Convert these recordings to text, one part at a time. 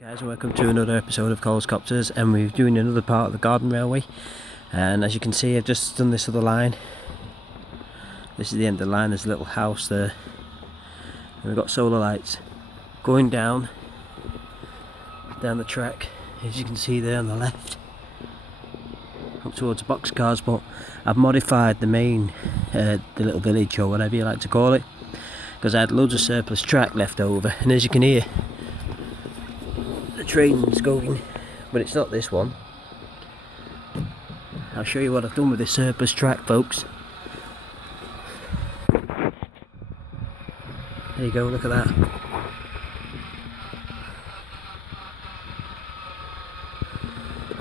Guys, and welcome to another episode of Coles Copters, and we're doing another part of the Garden Railway. And as you can see, I've just done this other line. This is the end of the line. There's a little house there, and we've got solar lights going down the track, as you can see there on the left, up towards the boxcars. But I've modified the main, the little village or whatever you like to call it, because I had loads of surplus track left over, and as you can hear, the train's going, but it's not this one. I'll show you what I've done with this surplus track, folks. There you go, look at that.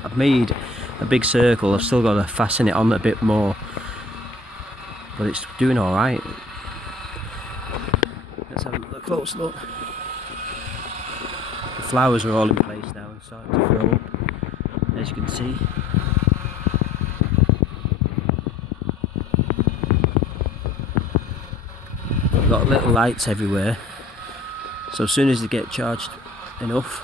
I've made a big circle. I've still got to fasten it on a bit more, but it's doing alright. Let's have a close look. The flowers are all in place now and starting to grow up, as you can see. We've got little lights everywhere, so as soon as they get charged enough,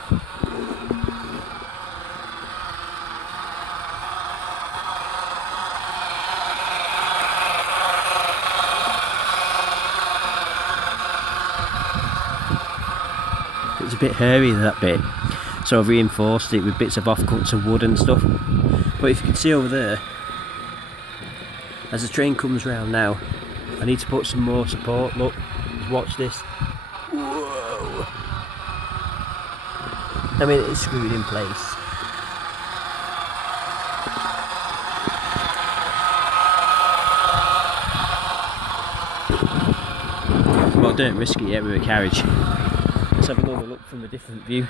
it's a bit hairy, that bit, so I've reinforced it with bits of offcuts of wood and stuff. But if you can see over there, as the train comes round now, I need to put some more support. Look, watch this. Whoa! I mean, it's screwed in place. Well, don't risk it yet with a carriage. Let's have another look from a different view.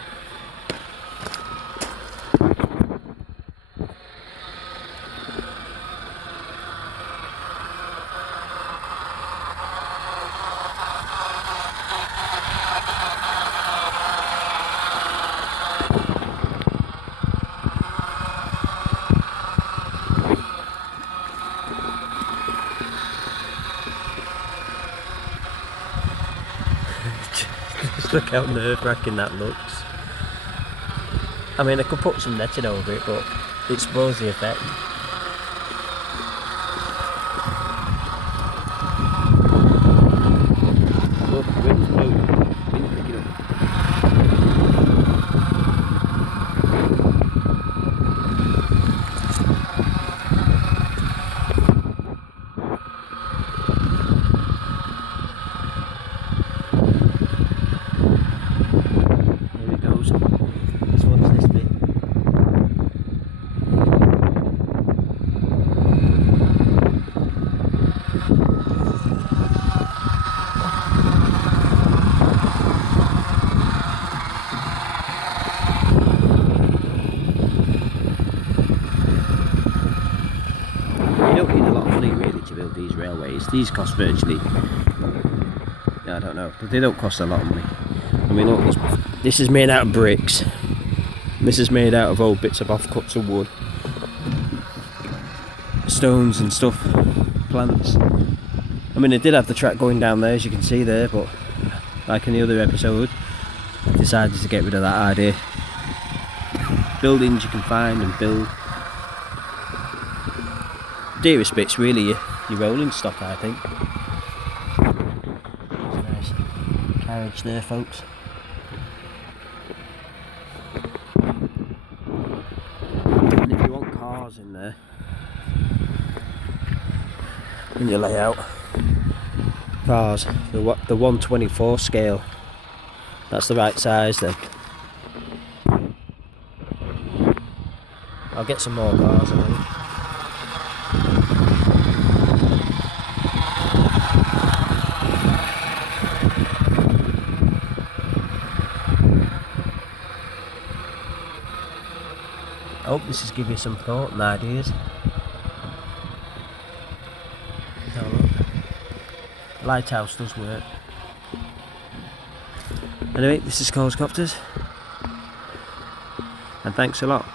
Just look how nerve-wracking that looks. I mean, I could put some netting over it, but it spoils the effect. Look, the wind's blowing. Wind's picking up. Here it goes. This one's this bit. You don't need a lot of money really to build these railways. These cost virtually, I don't know, but they don't cost a lot of money. I mean, look, this is made out of bricks. This is made out of old bits of offcuts of wood, stones and stuff, plants. I mean, I did have the track going down there, as you can see there, but like in the other episode, I decided to get rid of that idea. Buildings you can find and build. Dearest bit's really your rolling stock, I think. There's a nice carriage there, folks. And if you want cars in there, in your layout, cars, the 124 scale, that's the right size then. I'll get some more cars, I think. I hope this has given you some thought and ideas. Have a look. The lighthouse does work. Anyway, this is Coles Copters, and thanks a lot.